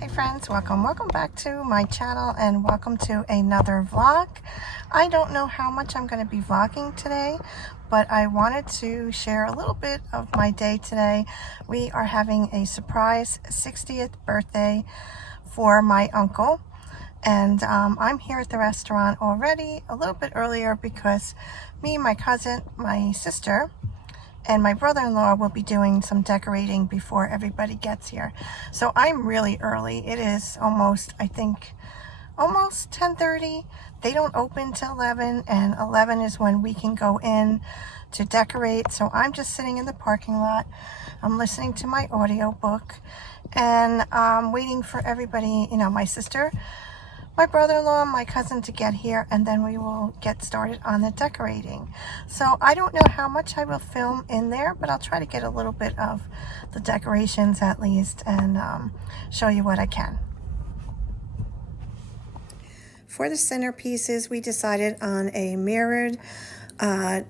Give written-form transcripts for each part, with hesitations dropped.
Hey friends, welcome back to my channel and welcome to another vlog. I don't know how much I'm going to be vlogging today, but I wanted to share a little bit of my day today. We are having a surprise 60th birthday for my uncle, and I'm here at the restaurant already a little bit earlier because me, my cousin, my sister, and my brother-in-law will be doing some decorating before everybody gets here. So I'm really early. It is almost, I think, almost 10:30. They don't open till 11, and 11 is when we can go in to decorate. So I'm just sitting in the parking lot. I'm listening to my audiobook and waiting for everybody, my sister, my brother-in-law, my cousin to get here, and then we will get started on the decorating. So I don't know how much I will film in there, but I'll try to get a little bit of the decorations at least and show you what I can. For the centerpieces, we decided on a mirrored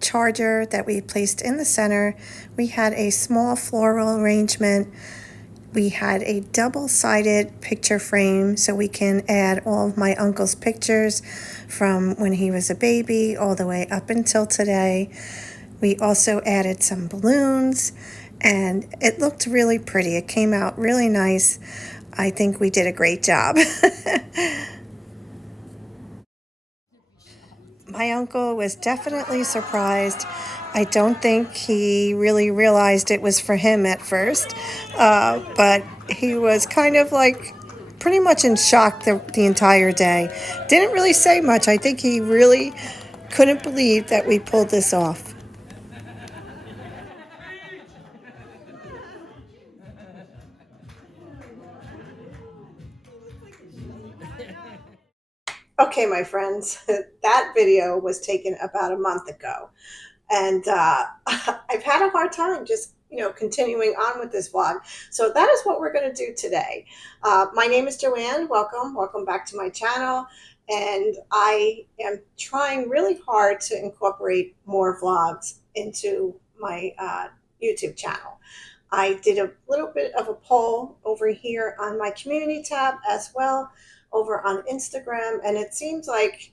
charger that we placed in the center. We had a small floral arrangement. We had a double-sided picture frame so we can add all of my uncle's pictures from when he was a baby all the way up until today. We also added some balloons, and it looked really pretty. It came out really nice. I think we did a great job. My uncle was definitely surprised. I don't think he really realized it was for him at first, but he was kind of like pretty much in shock the entire day. Didn't really say much. I think he really couldn't believe that we pulled this off. Okay, my friends, that video was taken about a month ago. And I've had a hard time just continuing on with this vlog, so that is what we're going to do today. My name is Joann. Welcome back to my channel, and I am trying really hard to incorporate more vlogs into my YouTube channel. I did a little bit of a poll over here on my community tab as well over on Instagram, and it seems like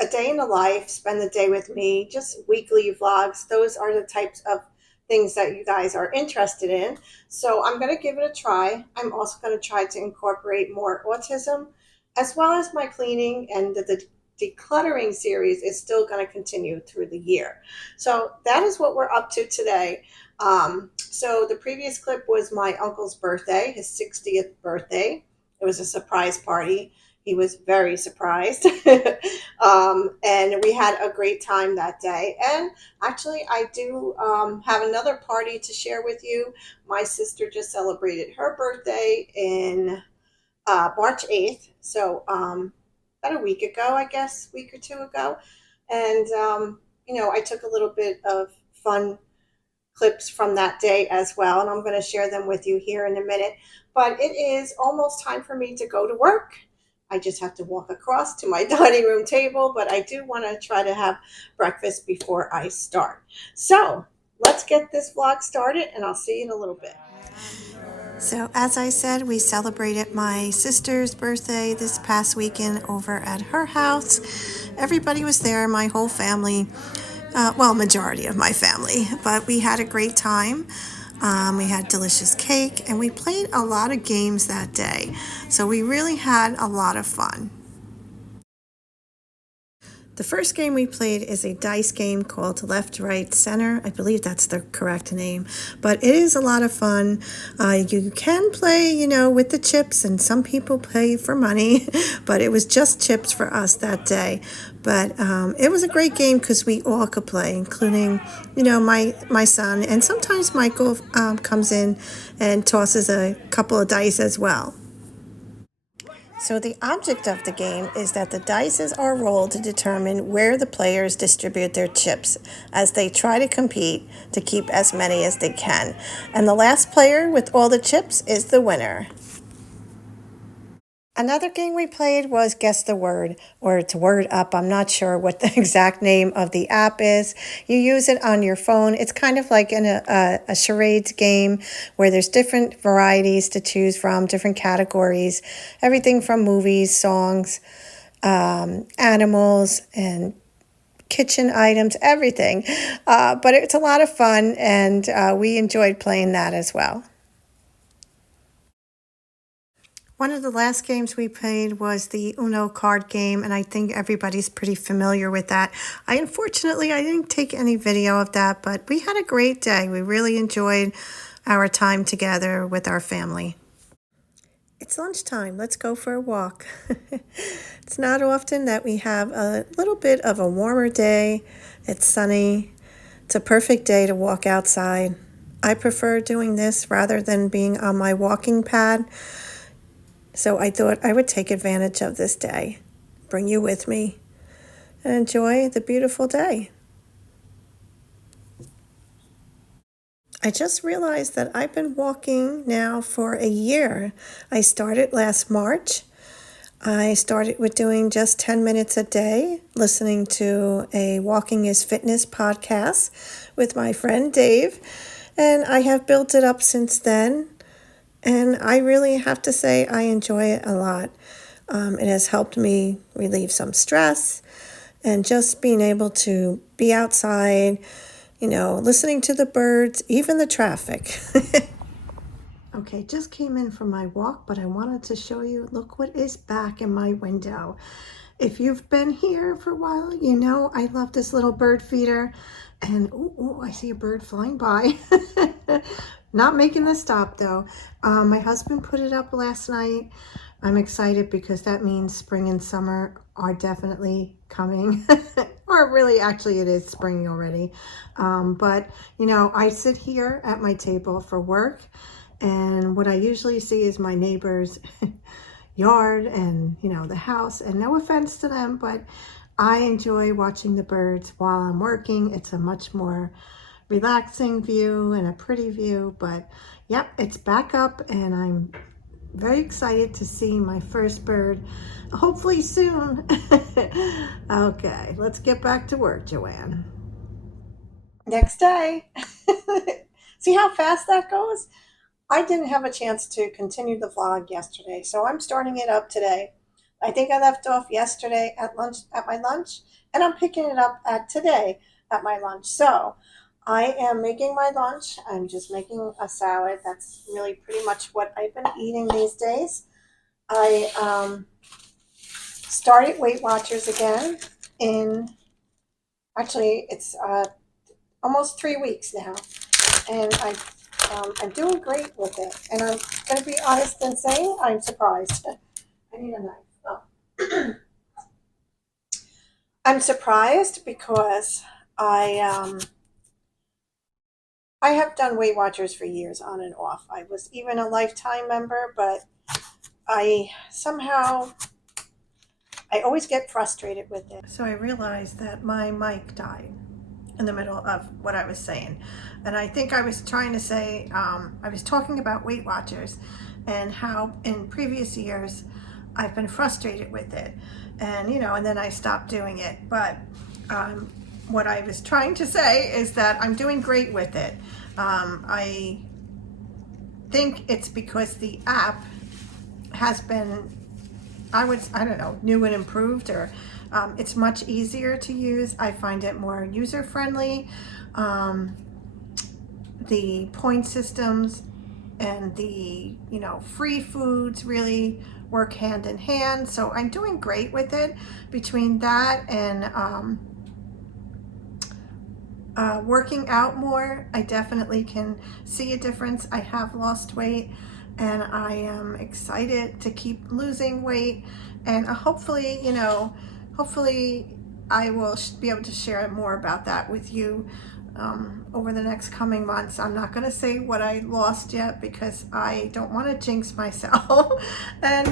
a day in the life, spend the day with me, just weekly vlogs. Those are the types of things that you guys are interested in. So I'm going to give it a try. I'm also going to try to incorporate more autism as well as my cleaning, and the decluttering series is still going to continue through the year. So that is what we're up to today. So the previous clip was my uncle's birthday, his 60th birthday. It was a surprise party. He was very surprised. And we had a great time that day. And actually, I do have another party to share with you. My sister just celebrated her birthday in March 8th. So about a week ago, I guess, week or two ago. And, I took a little bit of fun clips from that day as well. And I'm going to share them with you here in a minute. But it is almost time for me to go to work. I just have to walk across to my dining room table, but I do want to try to have breakfast before I start. So let's get this vlog started, and I'll see you in a little bit. So as I said, we celebrated my sister's birthday this past weekend over at her house. Everybody was there, my whole family, well, majority of my family, but we had a great time. We had delicious cake, and we played a lot of games that day. So we really had a lot of fun. The first game we played is a dice game called Left, Right, Center. I believe that's the correct name, but it is a lot of fun. You can play, with the chips, and some people play for money, but it was just chips for us that day. But it was a great game because we all could play, including, my son, and sometimes Michael comes in and tosses a couple of dice as well. So the object of the game is that the dice are rolled to determine where the players distribute their chips as they try to compete to keep as many as they can. And the last player with all the chips is the winner. Another game we played was Guess the Word, or it's Word Up. I'm not sure what the exact name of the app is. You use it on your phone. It's kind of like in a charades game where there's different varieties to choose from, different categories, everything from movies, songs, animals, and kitchen items, everything. But it's a lot of fun, and we enjoyed playing that as well. One of the last games we played was the Uno card game, and I think everybody's pretty familiar with that. Unfortunately, I didn't take any video of that, but we had a great day. We really enjoyed our time together with our family. It's lunchtime. Let's go for a walk. It's not often that we have a little bit of a warmer day. It's sunny. It's a perfect day to walk outside. I prefer doing this rather than being on my walking pad. So I thought I would take advantage of this day, bring you with me, and enjoy the beautiful day. I just realized that I've been walking now for a year. I started last March. I started with doing just 10 minutes a day, listening to a Walking is Fitness podcast with my friend Dave, and I have built it up since then. And I really have to say I enjoy it a lot. It has helped me relieve some stress and just being able to be outside, listening to the birds, even the traffic. Okay, just came in from my walk, but I wanted to show you, look what is back in my window. If you've been here for a while, you know I love this little bird feeder. And, oh, I see a bird flying by. Not making the stop though. My husband put it up last night. I'm excited because that means spring and summer are definitely coming. Or really, actually it is spring already. But I sit here at my table for work, and what I usually see is my neighbor's yard and the house, and no offense to them, but I enjoy watching the birds while I'm working. It's a much more relaxing view and a pretty view, but yep, it's back up, and I'm very excited to see my first bird, hopefully soon. Okay, let's get back to work, Joann. Next day. See how fast that goes? I didn't have a chance to continue the vlog yesterday, so I'm starting it up today. I think I left off yesterday at my lunch, and I'm picking it up at today at my lunch. So I am making my lunch. I'm just making a salad. That's really pretty much what I've been eating these days. I started Weight Watchers again actually it's almost 3 weeks now, and I'm doing great with it. And I'm going to be honest in saying I'm surprised. I need a knife. Oh. I'm surprised because I have done Weight Watchers for years on and off. I was even a lifetime member, but I always get frustrated with it. So I realized that my mic died in the middle of what I was saying. And I think I was trying to say, I was talking about Weight Watchers and how in previous years I've been frustrated with it. And, and then I stopped doing it. But what I was trying to say is that I'm doing great with it. I think it's because the app has been, I don't know, new and improved, or it's much easier to use. I find it more user-friendly. The point systems and the, free foods really work hand in hand. So I'm doing great with it. Between that and working out more, I definitely can see a difference. I have lost weight, and I am excited to keep losing weight, and hopefully I will be able to share more about that with you over the next coming months. I'm not going to say what I lost yet because I don't want to jinx myself. And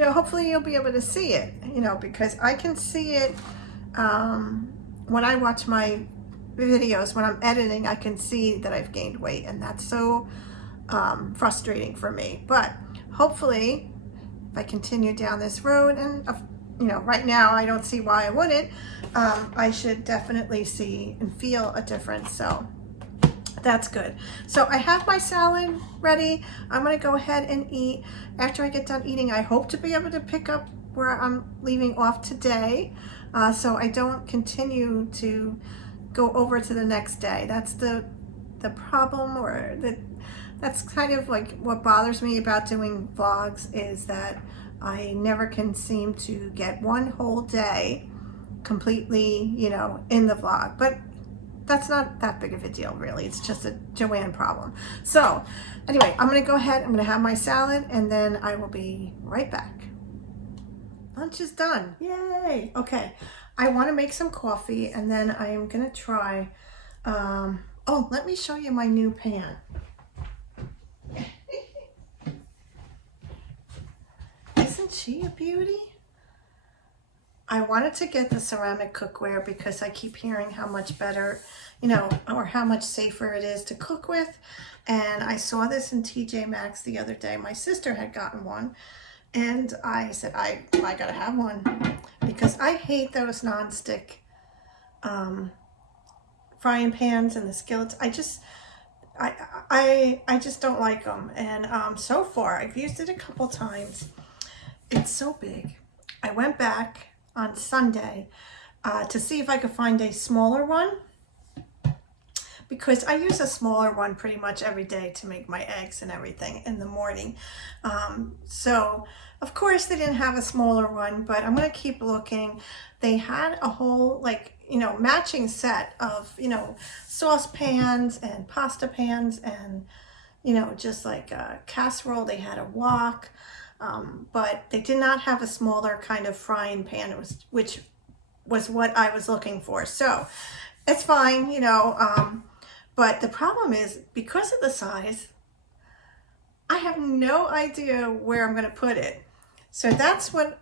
hopefully you'll be able to see it, because I can see it when I watch my videos. When I'm editing, I can see that I've gained weight, and that's so frustrating for me. But hopefully if I continue down this road, and you know, right now I don't see why I wouldn't, I should definitely see and feel a difference. So that's good. So I have my salad ready. I'm gonna go ahead and eat. After I get done eating, I hope to be able to pick up where I'm leaving off today, so I don't continue to go over to the next day. That's the problem, or that's kind of like what bothers me about doing vlogs, is that I never can seem to get one whole day completely, you know, in the vlog. But that's not that big of a deal, really. It's just a Joann problem. So anyway, I'm gonna go ahead, I'm gonna have my salad, and then I will be right back. Lunch is done, yay. Okay, I wanna make some coffee, and then I am gonna try, oh, let me show you my new pan. Isn't she a beauty? I wanted to get the ceramic cookware because I keep hearing how much better, you know, or how much safer it is to cook with. And I saw this in TJ Maxx the other day. My sister had gotten one, and I said, I gotta have one, because I hate those non-stick frying pans and the skillets. I just don't like them. And so far, I've used it a couple times. It's so big. I went back on Sunday to see if I could find a smaller one, because I use a smaller one pretty much every day to make my eggs and everything in the morning. So of course they didn't have a smaller one, but I'm gonna keep looking. They had a whole, like, you know, matching set of, you know, saucepans and pasta pans, and, you know, just like a casserole. They had a wok. But they did not have a smaller kind of frying pan, which was what I was looking for. So it's fine, you know, but the problem is, because of the size, I have no idea where I'm going to put it. So that's what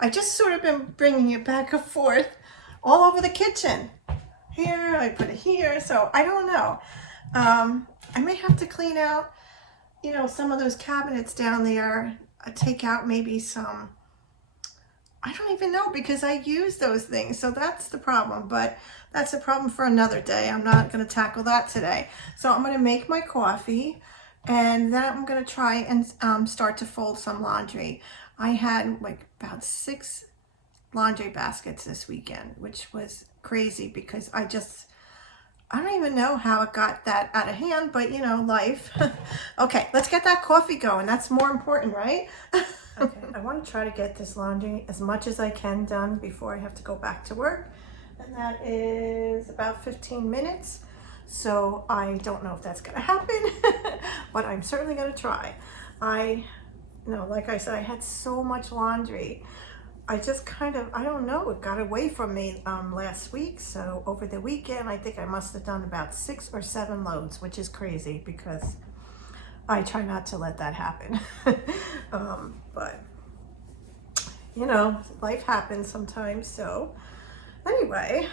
I just sort of been bringing it back and forth all over the kitchen. Here, I put it here, so I don't know. I may have to clean out, you know, some of those cabinets down there, take out maybe some, I don't even know, because I use those things. So that's the problem, but that's a problem for another day. I'm not going to tackle that today. So I'm going to make my coffee, and then I'm going to try and start to fold some laundry. I had like about 6 laundry baskets this weekend, which was crazy, because I don't even know how it got that out of hand, but you know, life. Okay, let's get that coffee going. That's more important, right? Okay, I want to try to get this laundry as much as I can done before I have to go back to work. And that is about 15 minutes. So I don't know if that's going to happen, but I'm certainly going to try. You know, like I said, I had so much laundry. I just kind of, I don't know, it got away from me last week. So over the weekend, I think I must have done about 6 or 7 loads, which is crazy, because I try not to let that happen. But, you know, life happens sometimes. So anyway,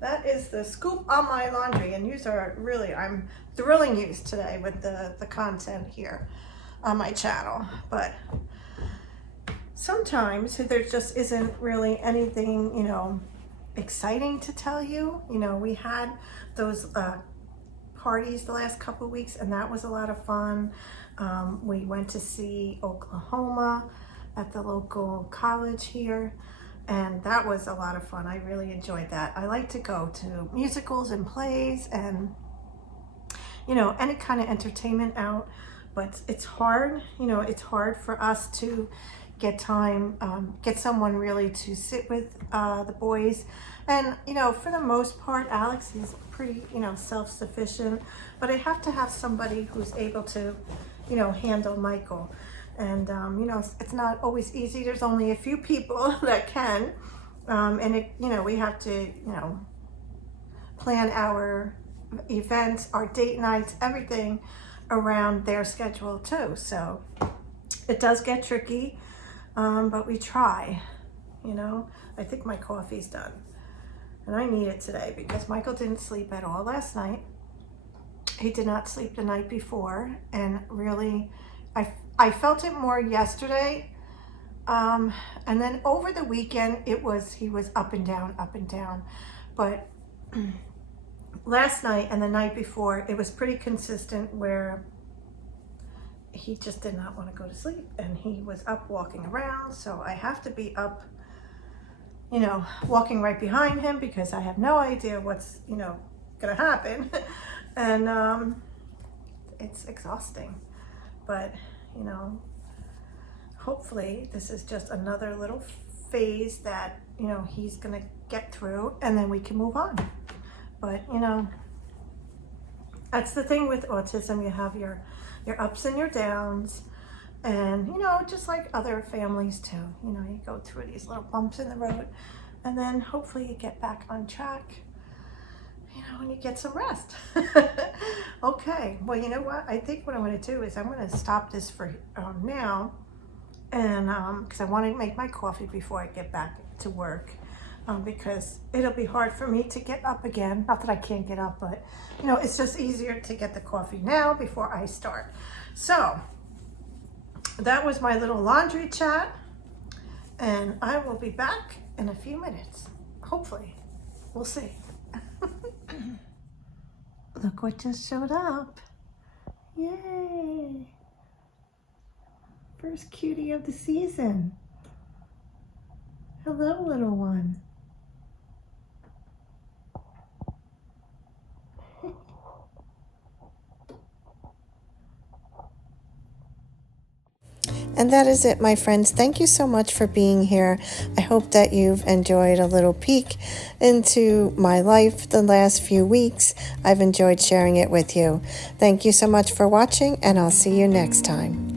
that is the scoop on my laundry. And yous are really, I'm thrilling yous today with the content here on my channel. But sometimes there just isn't really anything, you know, exciting to tell you. You know, we had those parties the last couple of weeks, and that was a lot of fun. We went to see Oklahoma at the local college here, and that was a lot of fun. I really enjoyed that. I like to go to musicals and plays and, you know, any kind of entertainment out, but it's hard, you know, it's hard for us to get time, get someone really to sit with the boys. And, you know, for the most part, Alex is pretty, you know, self-sufficient, but I have to have somebody who's able to, you know, handle Michael. And, you know, it's not always easy. There's only a few people that can, and it, you know, we have to, you know, plan our events, our date nights, everything around their schedule too. So it does get tricky. But we try, you know. I think my coffee's done, and I need it today because Michael didn't sleep at all last night. He did not sleep the night before, and really, I felt it more yesterday. And then over the weekend, he was up and down, up and down. But last night and the night before, it was pretty consistent where he just did not want to go to sleep, and he was up walking around. So I have to be up, you know, walking right behind him because I have no idea what's, you know, gonna happen. And it's exhausting, but you know, hopefully this is just another little phase that, you know, he's gonna get through, and then we can move on. But you know, that's the thing with autism. You have your ups and your downs, and you know, just like other families too, you know, you go through these little bumps in the road, and then hopefully you get back on track, you know, and you get some rest. Okay, well, you know what, I think what I'm going to do is I'm going to stop this for now, and because I want to make my coffee before I get back to work, because it'll be hard for me to get up again. Not that I can't get up, but you know, it's just easier to get the coffee now before I start. So that was my little laundry chat, and I will be back in a few minutes, hopefully. We'll see. Look what just showed up. Yay! First cutie of the season. Hello, little one. And that is it, my friends. Thank you so much for being here. I hope that you've enjoyed a little peek into my life the last few weeks. I've enjoyed sharing it with you. Thank you so much for watching, and I'll see you next time.